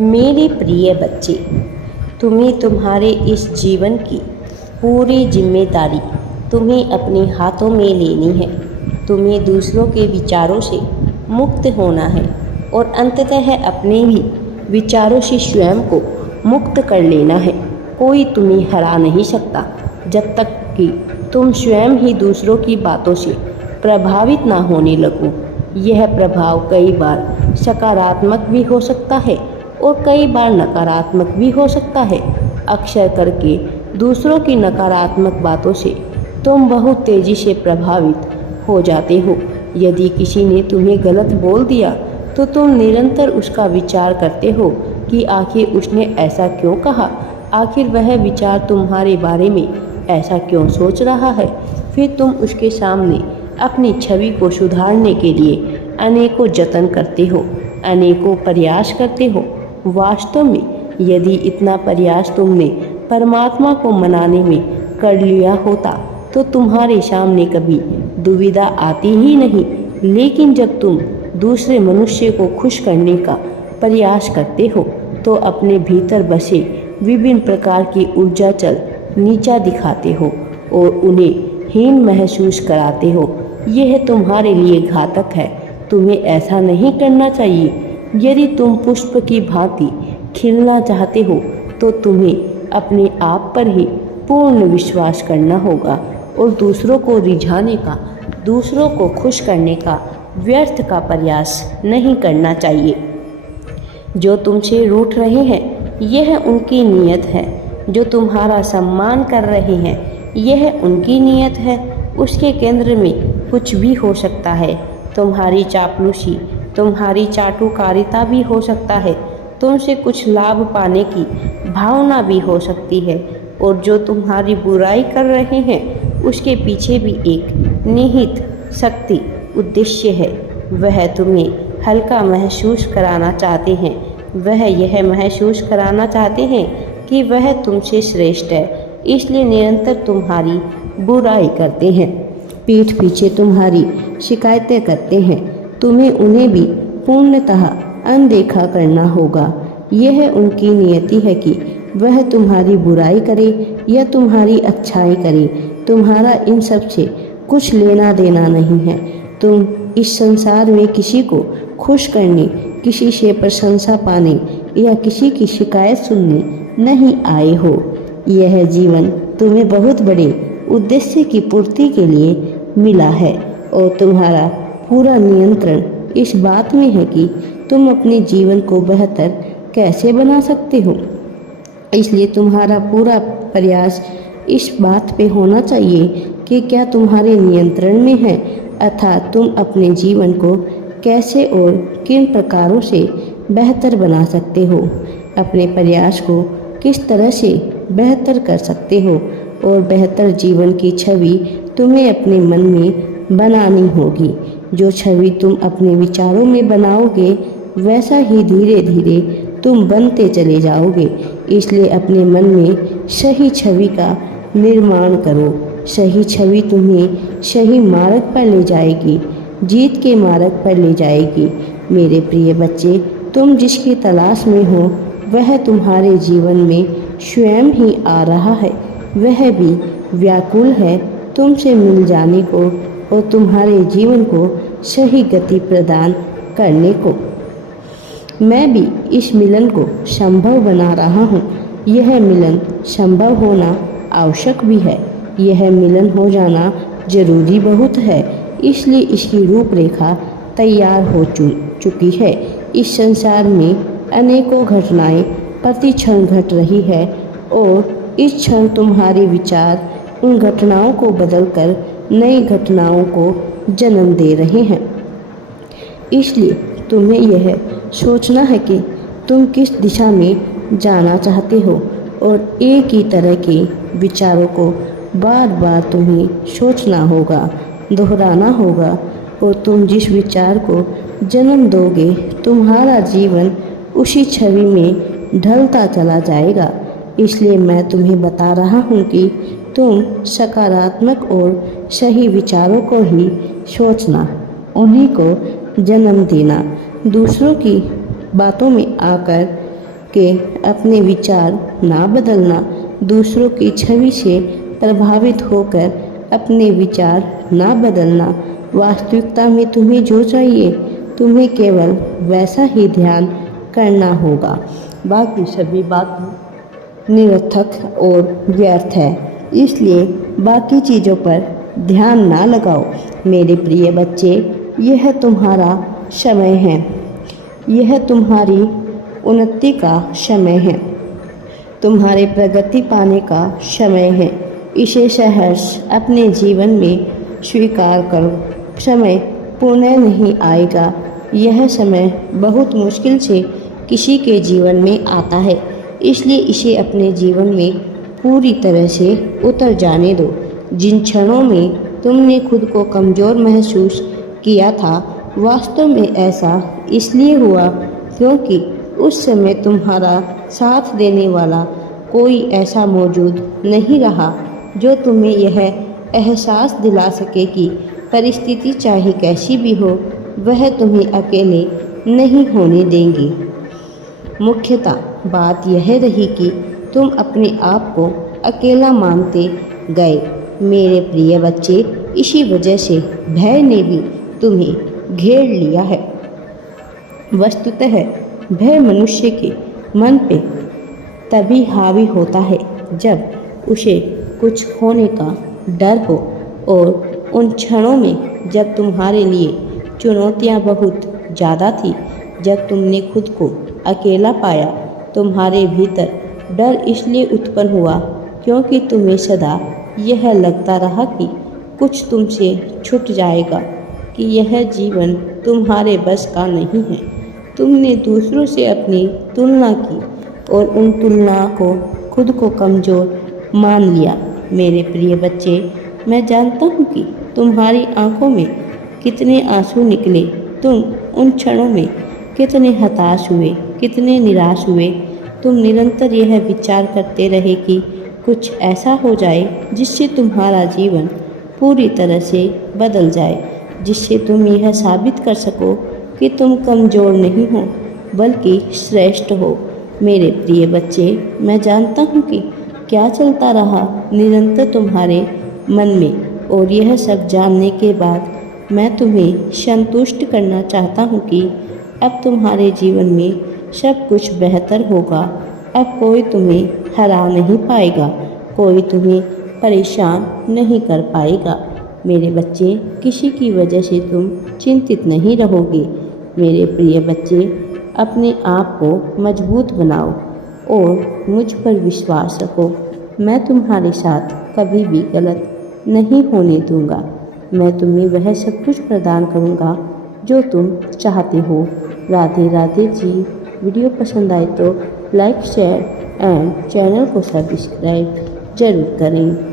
मेरे प्रिय बच्चे, तुम्हें तुम्हारे इस जीवन की पूरी जिम्मेदारी तुम्हें अपने हाथों में लेनी है। तुम्हें दूसरों के विचारों से मुक्त होना है और अंततः अपने भी विचारों से स्वयं को मुक्त कर लेना है। कोई तुम्हें हरा नहीं सकता जब तक कि तुम स्वयं ही दूसरों की बातों से प्रभावित ना होने लगो। यह प्रभाव कई बार सकारात्मक भी हो सकता है और कई बार नकारात्मक भी हो सकता है। अक्सर करके दूसरों की नकारात्मक बातों से तुम बहुत तेज़ी से प्रभावित हो जाते हो। यदि किसी ने तुम्हें गलत बोल दिया तो तुम निरंतर उसका विचार करते हो कि आखिर उसने ऐसा क्यों कहा, आखिर वह विचार तुम्हारे बारे में ऐसा क्यों सोच रहा है। फिर तुम उसके सामने अपनी छवि को सुधारने के लिए अनेकों जतन करते हो, अनेकों प्रयास करते हो। वास्तव में यदि इतना प्रयास तुमने परमात्मा को मनाने में कर लिया होता तो तुम्हारे सामने कभी दुविधा आती ही नहीं। लेकिन जब तुम दूसरे मनुष्य को खुश करने का प्रयास करते हो तो अपने भीतर बसे विभिन्न प्रकार की ऊर्जा चल नीचा दिखाते हो और उन्हें हीन महसूस कराते हो। यह तुम्हारे लिए घातक है। तुम्हें ऐसा नहीं करना चाहिए। यदि तुम पुष्प की भांति खिलना चाहते हो तो तुम्हें अपने आप पर ही पूर्ण विश्वास करना होगा और दूसरों को रिझाने का, दूसरों को खुश करने का व्यर्थ का प्रयास नहीं करना चाहिए। जो तुमसे रूठ रहे हैं यह उनकी नीयत है, जो तुम्हारा सम्मान कर रहे हैं यह उनकी नीयत है। उसके केंद्र में कुछ भी हो सकता है। तुम्हारी चापलूसी, तुम्हारी चाटुकारिता भी हो सकता है। तुमसे कुछ लाभ पाने की भावना भी हो सकती है और जो तुम्हारी बुराई कर रहे हैं उसके पीछे भी एक निहित शक्ति उद्देश्य है। वह तुम्हें हल्का महसूस कराना चाहते हैं। वह यह महसूस कराना चाहते हैं कि वह तुमसे श्रेष्ठ है, इसलिए निरंतर तुम्हारी बुराई करते हैं, पीठ पीछे तुम्हारी शिकायतें करते हैं। तुम्हें उन्हें भी पूर्णतः अनदेखा करना होगा। यह उनकी नियति है कि वह तुम्हारी बुराई करे या तुम्हारी अच्छाई करे। तुम्हारा इन सब से कुछ लेना देना नहीं है। तुम इस संसार में किसी को खुश करने, किसी से प्रशंसा पाने या किसी की शिकायत सुनने नहीं आए हो। यह जीवन तुम्हें बहुत बड़े उद्देश्य की पूर्ति के लिए मिला है और तुम्हारा पूरा नियंत्रण इस बात में है कि तुम अपने जीवन को बेहतर कैसे बना सकते हो। इसलिए तुम्हारा पूरा प्रयास इस बात पे होना चाहिए कि क्या तुम्हारे नियंत्रण में है, अर्थात तुम अपने जीवन को कैसे और किन प्रकारों से बेहतर बना सकते हो, अपने प्रयास को किस तरह से बेहतर कर सकते हो और बेहतर जीवन की छवि तुम्हें अपने मन में बनानी होगी। जो छवि तुम अपने विचारों में बनाओगे वैसा ही धीरे धीरे तुम बनते चले जाओगे। इसलिए अपने मन में सही छवि का निर्माण करो। सही छवि तुम्हें सही मार्ग पर ले जाएगी, जीत के मार्ग पर ले जाएगी। मेरे प्रिय बच्चे, तुम जिसकी तलाश में हो वह तुम्हारे जीवन में स्वयं ही आ रहा है। वह भी व्याकुल है तुमसे मिल जाने को और तुम्हारे जीवन को सही गति प्रदान करने को। मैं भी इस मिलन को संभव बना रहा हूँ। यह मिलन संभव होना आवश्यक भी है। यह मिलन हो जाना जरूरी बहुत है। इसलिए इसकी रूपरेखा तैयार हो चुकी है। इस संसार में अनेकों घटनाएं प्रति क्षण घट रही है और इस क्षण तुम्हारे विचार उन घटनाओं को बदलकर नई घटनाओं को जन्म दे रहे हैं। इसलिए तुम्हें यह सोचना है कि तुम किस दिशा में जाना चाहते हो और एक ही तरह के विचारों को बार बार तुम्हें सोचना होगा, दोहराना होगा और तुम जिस विचार को जन्म दोगे तुम्हारा जीवन उसी छवि में ढलता चला जाएगा। इसलिए मैं तुम्हें बता रहा हूँ कि तुम सकारात्मक और सही विचारों को ही सोचना, उन्हीं को जन्म देना। दूसरों की बातों में आकर कि अपने विचार ना बदलना, दूसरों की छवि से प्रभावित होकर अपने विचार ना बदलना। वास्तविकता में तुम्हें जो चाहिए, तुम्हें केवल वैसा ही ध्यान करना होगा। बाकी सभी बातें निरर्थक और व्यर्थ है, इसलिए बाकी चीज़ों पर ध्यान ना लगाओ। मेरे प्रिय बच्चे, यह तुम्हारा समय है, यह तुम्हारी उन्नति का समय है, तुम्हारे प्रगति पाने का समय है। इसे सहर्ष अपने जीवन में स्वीकार करो। समय पुनः नहीं आएगा। यह समय बहुत मुश्किल से किसी के जीवन में आता है, इसलिए इसे अपने जीवन में पूरी तरह से उतर जाने दो। जिन क्षणों में तुमने खुद को कमज़ोर महसूस किया था, वास्तव में ऐसा इसलिए हुआ क्योंकि उस समय तुम्हारा साथ देने वाला कोई ऐसा मौजूद नहीं रहा जो तुम्हें यह एहसास दिला सके कि परिस्थिति चाहे कैसी भी हो, वह तुम्हें अकेले नहीं होने देंगी। मुख्यतः बात यह रही कि तुम अपने आप को अकेला मानते गए। मेरे प्रिय बच्चे, इसी वजह से भय ने भी तुम्हें घेर लिया है। वस्तुतः भय मनुष्य के मन पे तभी हावी होता है जब उसे कुछ खोने का डर हो, और उन क्षणों में जब तुम्हारे लिए चुनौतियां बहुत ज़्यादा थी, जब तुमने खुद को अकेला पाया, तुम्हारे भीतर डर इसलिए उत्पन्न हुआ क्योंकि तुम्हें सदा यह लगता रहा कि कुछ तुमसे छूट जाएगा, कि यह जीवन तुम्हारे बस का नहीं है। तुमने दूसरों से अपनी तुलना की और उन तुलना को खुद को कमज़ोर मान लिया। मेरे प्रिय बच्चे, मैं जानता हूँ कि तुम्हारी आंखों में कितने आंसू निकले। तुम उन क्षणों में कितने हताश हुए, कितने निराश हुए। तुम निरंतर यह विचार करते रहे कि कुछ ऐसा हो जाए जिससे तुम्हारा जीवन पूरी तरह से बदल जाए, जिससे तुम यह साबित कर सको कि तुम कमज़ोर नहीं हो बल्कि श्रेष्ठ हो। मेरे प्रिय बच्चे, मैं जानता हूँ कि क्या चलता रहा निरंतर तुम्हारे मन में, और यह सब जानने के बाद मैं तुम्हें संतुष्ट करना चाहता हूँ कि अब तुम्हारे जीवन में सब कुछ बेहतर होगा। अब कोई तुम्हें हरा नहीं पाएगा, कोई तुम्हें परेशान नहीं कर पाएगा। मेरे बच्चे, किसी की वजह से तुम चिंतित नहीं रहोगे। मेरे प्रिय बच्चे, अपने आप को मजबूत बनाओ और मुझ पर विश्वास रखो। मैं तुम्हारे साथ कभी भी गलत नहीं होने दूंगा। मैं तुम्हें वह सब कुछ प्रदान करूंगा जो तुम चाहते हो। राधे राधे जी। वीडियो पसंद आए तो लाइक, शेयर एंड चैनल को सब्सक्राइब जरूर करें।